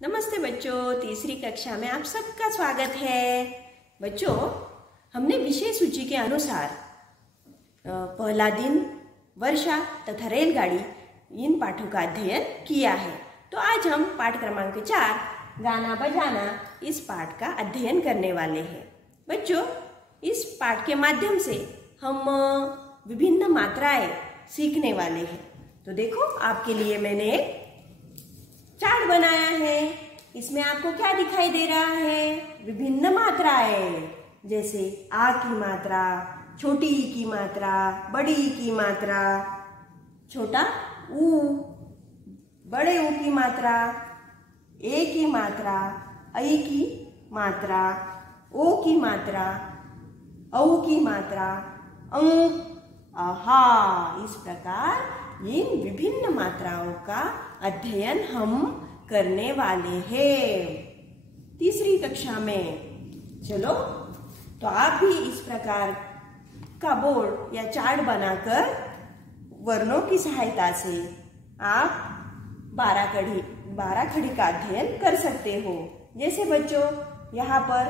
नमस्ते बच्चों, तीसरी कक्षा में आप सबका स्वागत है। बच्चों, हमने विषय सूची के अनुसार पहला दिन, वर्षा तथा रेलगाड़ी इन पाठों का अध्ययन किया है। तो आज हम पाठ क्रमांक 4 गाना बजाना इस पाठ का अध्ययन करने वाले हैं। बच्चों, इस पाठ के माध्यम से हम विभिन्न मात्राएं सीखने वाले हैं। तो देखो, आपके लिए मैंने एक चार्ट बनाया है। इसमें आपको क्या दिखाई दे रहा है? विभिन्न मात्राएं, जैसे आ की मात्रा, छोटी ई की मात्रा, बड़ी ई की मात्रा, छोटा ऊ, बड़े ऊ की मात्रा, ए की मात्रा, ऐ की मात्रा, ओ की मात्रा, औ की मात्रा, अंग, आहा। इस प्रकार इन विभिन्न मात्राओं का अध्ययन हम करने वाले हैं तीसरी कक्षा में। चलो, तो आप भी इस प्रकार का बोर्ड या चार्ट बनाकर वर्णों की सहायता से आप 12 खड़ी का अध्ययन कर सकते हो। जैसे बच्चों, यहाँ पर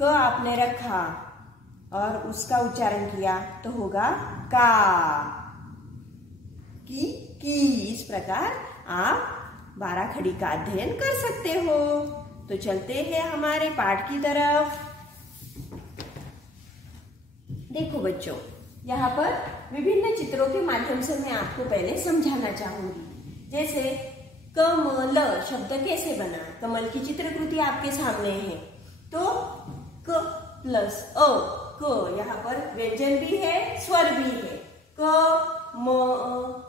क आपने रखा और उसका उच्चारण किया तो होगा का, की। इस प्रकार आप 12 खड़ी का अध्ययन कर सकते हो। तो चलते हैं हमारे पाठ की तरफ। देखो बच्चों, यहाँ पर विभिन्न चित्रों के माध्यम से मैं आपको पहले समझाना चाहूंगी। जैसे कमल शब्द कैसे बना, कमल की चित्रकृति आपके सामने है। तो क प्लस अ, क, यहाँ पर व्यंजन भी है, स्वर भी है। क म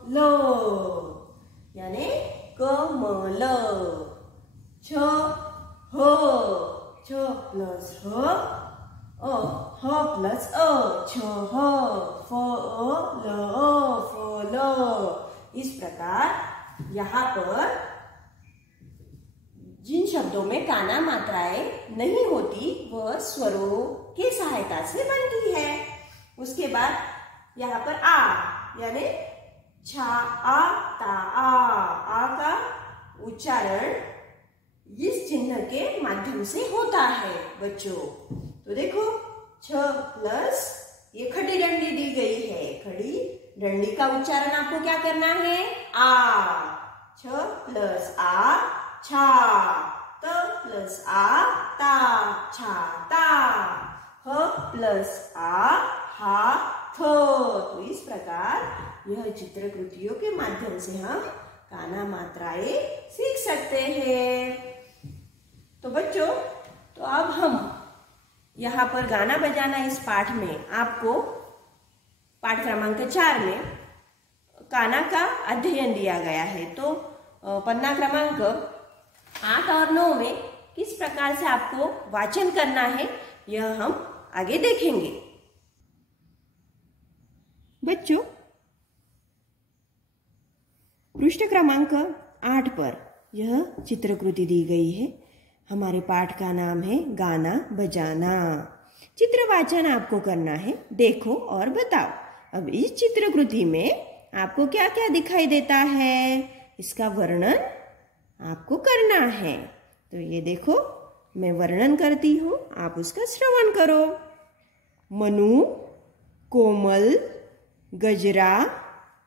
ल, यानी कमल। छ ह, छ प्लस ह, ह प्लस अ, छह। फ ल, फल। इस प्रकार यहाँ पर जिन शब्दों में काना मात्राएं नहीं होती वह स्वरों की सहायता से बनती है। उसके बाद यहाँ पर आ, यानी छा आ ता आ का उच्चारण इस चिन्ह के माध्यम से होता है बच्चों। तो देखो, छ प्लस ये खड़ी डंडी दी गई है। खड़ी डंडी का उच्चारण आपको क्या करना है? आ। छ प्लस आ, छा। त प्लस आ, ता, छाता। ह प्लस आ, हा, थ। तो इस प्रकार यह चित्रकृतियों के माध्यम से हम काना मात्राएं सीख सकते हैं। तो बच्चों, तो अब हम यहाँ पर गाना बजाना इस पाठ में आपको पाठ क्रमांक 4 में काना का अध्ययन दिया गया है। तो पन्ना क्रमांक 8 और 9 में किस प्रकार से आपको वाचन करना है यह हम आगे देखेंगे। बच्चों, पृष्ठ क्रमांक 8 पर यह चित्रकृति दी गई है। हमारे पाठ का नाम है गाना बजाना। चित्र वाचन आपको करना है। देखो और बताओ। अब इस चित्रकृति में आपको क्या क्या दिखाई देता है, इसका वर्णन आपको करना है। तो ये देखो, मैं वर्णन करती हूँ, आप उसका श्रवण करो। मनु, कोमल, गजरा,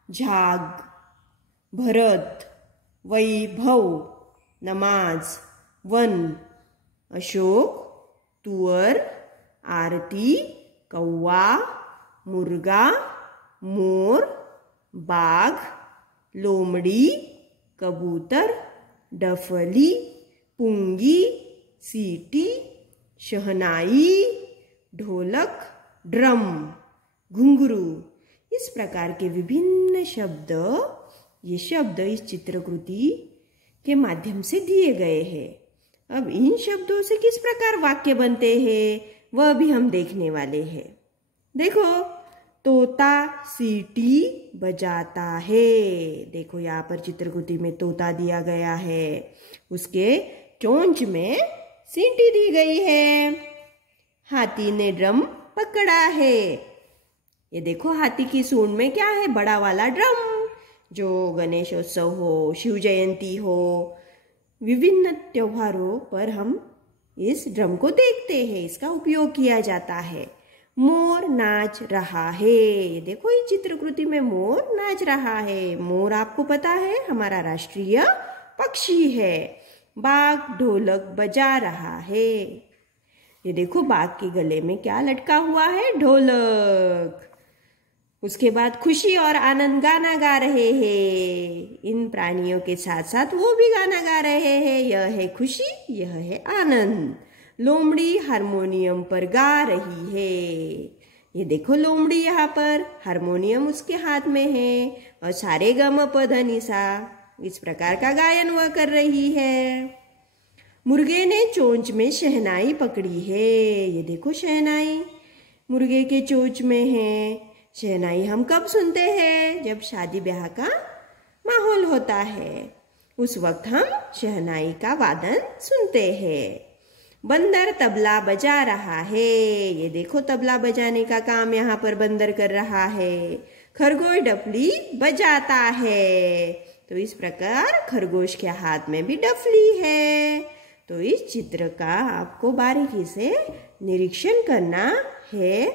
झाग, भरत, वैभव, नमाज, वन, अशोक, तुअर, आरती, कौवा, मुर्गा, मोर, बाघ, लोमड़ी, कबूतर, डफली, पुंगी, सीटी, शहनाई, ढोलक, ड्रम, घुंघरू। इस प्रकार के विभिन्न शब्द, ये शब्द इस चित्रकृति के माध्यम से दिए गए हैं। अब इन शब्दों से किस प्रकार वाक्य बनते हैं वह भी हम देखने वाले हैं। देखो, तोता सीटी बजाता है। देखो, यहाँ पर चित्रकृति में तोता दिया गया है, उसके चोंच में सीटी दी गई है। हाथी ने ड्रम पकड़ा है। ये देखो, हाथी की सूंड में क्या है? बड़ा वाला ड्रम। जो गणेशोत्सव हो, शिव जयंती हो, विभिन्न त्योहारों पर हम इस ड्रम को देखते हैं, इसका उपयोग किया जाता है। मोर नाच रहा है। ये देखो, इस चित्रकृति में मोर नाच रहा है। मोर आपको पता है हमारा राष्ट्रीय पक्षी है। बाघ ढोलक बजा रहा है। ये देखो, बाघ के गले में क्या लटका हुआ है? ढोलक। उसके बाद खुशी और आनंद गाना गा रहे हैं। इन प्राणियों के साथ साथ वो भी गाना गा रहे हैं। यह है खुशी, यह है आनंद। लोमड़ी हारमोनियम पर गा रही है। ये देखो, लोमड़ी यहाँ पर, हारमोनियम उसके हाथ में है और सारे ग म प ध नि सा इस प्रकार का गायन वह कर रही है। मुर्गे ने चोंच में शहनाई पकड़ी है। ये देखो, शहनाई मुर्गे के चोंच में है। शहनाई हम कब सुनते हैं? जब शादी ब्याह का माहौल होता है, उस वक्त हम शहनाई का वादन सुनते हैं। बंदर तबला बजा रहा है। ये देखो, तबला बजाने का काम यहाँ पर बंदर कर रहा है। खरगोश डफली बजाता है। तो इस प्रकार खरगोश के हाथ में भी डफली है। तो इस चित्र का आपको बारीकी से निरीक्षण करना है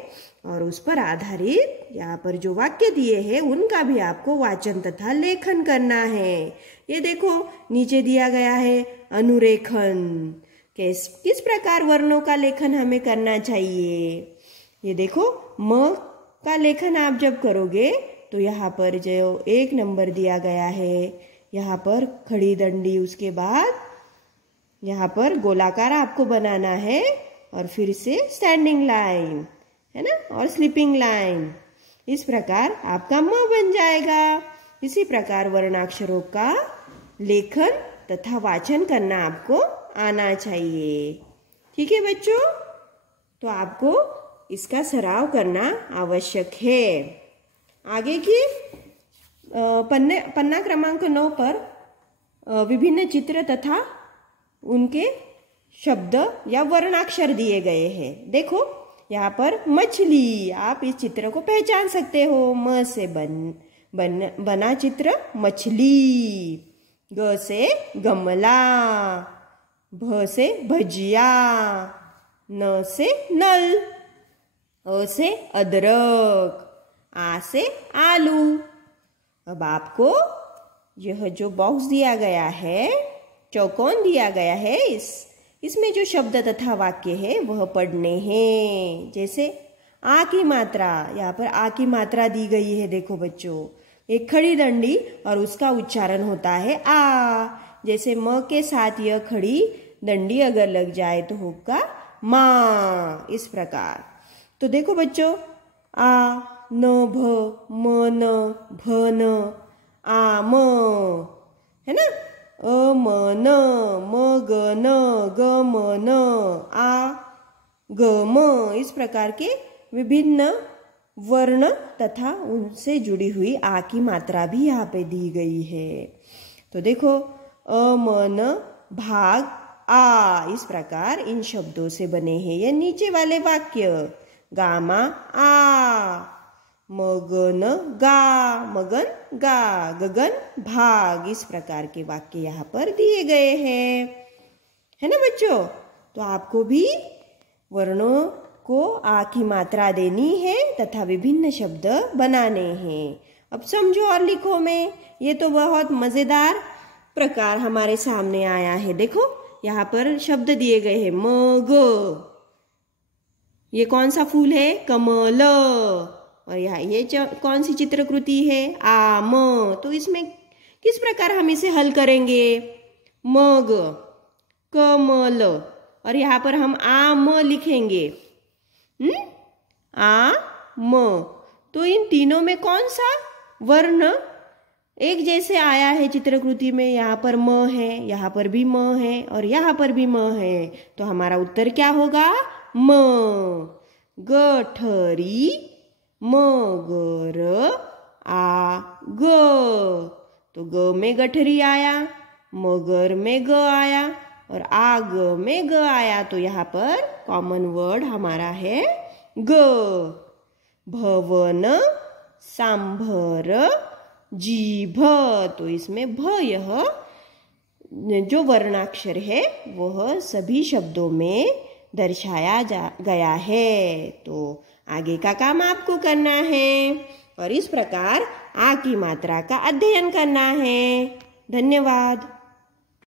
और उस पर आधारित यहाँ पर जो वाक्य दिए हैं उनका भी आपको वाचन तथा लेखन करना है। ये देखो, नीचे दिया गया है अनुरेखन। किस प्रकार वर्णों का लेखन हमें करना चाहिए। ये देखो, म का लेखन आप जब करोगे तो यहाँ पर जो 1 नंबर दिया गया है, यहाँ पर खड़ी दंडी, उसके बाद यहाँ पर गोलाकार आपको बनाना है और फिर से स्टैंडिंग लाइन है ना, और स्लीपिंग लाइन। इस प्रकार आपका म बन जाएगा। इसी प्रकार वर्णाक्षरों का लेखन तथा वाचन करना आपको आना चाहिए। ठीक है बच्चों, तो आपको इसका सराव करना आवश्यक है। आगे की पन्ना क्रमांक 9 पर विभिन्न चित्र तथा उनके शब्द या वर्णाक्षर दिए गए हैं। देखो, यहाँ पर मछली, आप इस चित्र को पहचान सकते हो। म से बना चित्र मछली। ग से गमला। भ से भजिया। न से नल। अ से अदरक। आ से आलू। अब आपको यह जो बॉक्स दिया गया है, चौकोन दिया गया है, इसमें जो शब्द तथा वाक्य है वह पढ़ने हैं। जैसे आ की मात्रा, यहाँ पर आ की मात्रा दी गई है। देखो बच्चों, एक खड़ी दंडी और उसका उच्चारण होता है आ। जैसे म के साथ यह खड़ी दंडी अगर लग जाए तो होगा माँ। इस प्रकार तो देखो बच्चों, आ न भ म न भ न आ म, है ना। अ म न म ग न ग म न आ ग म। इस प्रकार के विभिन्न वर्ण तथा उनसे जुड़ी हुई आ की मात्रा भी यहाँ पे दी गई है। तो देखो, अ म न भाग आ, इस प्रकार इन शब्दों से बने हैं ये नीचे वाले वाक्य। गामा आ, मगन गा, मगन गा, गगन भाग। इस प्रकार के वाक्य यहाँ पर दिए गए हैं, है ना बच्चों। तो आपको भी वर्णों को आ की मात्रा देनी है तथा विभिन्न शब्द बनाने हैं। अब समझो और लिखो में। ये तो बहुत मजेदार प्रकार हमारे सामने आया है। देखो, यहाँ पर शब्द दिए गए हैं। मग, ये कौन सा फूल है? कमल। और यहाँ ये कौन सी चित्रकृति है? आम। तो इसमें किस प्रकार हम इसे हल करेंगे? मग, कमल, और यहाँ पर हम आम लिखेंगे। आ म। तो इन तीनों में कौन सा वर्ण एक जैसे आया है चित्रकृति में? यहाँ पर म है, यहाँ पर भी म है और यहाँ पर भी म है। तो हमारा उत्तर क्या होगा? म। गठरी मगर आ ग। तो ग में गठरी आया, मगर में ग आया और आग में ग आया। तो यहाँ पर कॉमन वर्ड हमारा है ग। भवन सांभर जीभ। तो इसमें भ यह जो वर्णाक्षर है वह सभी शब्दों में दर्शाया गया है। तो आगे का काम आपको करना है और इस प्रकार आ की मात्रा का अध्ययन करना है। धन्यवाद।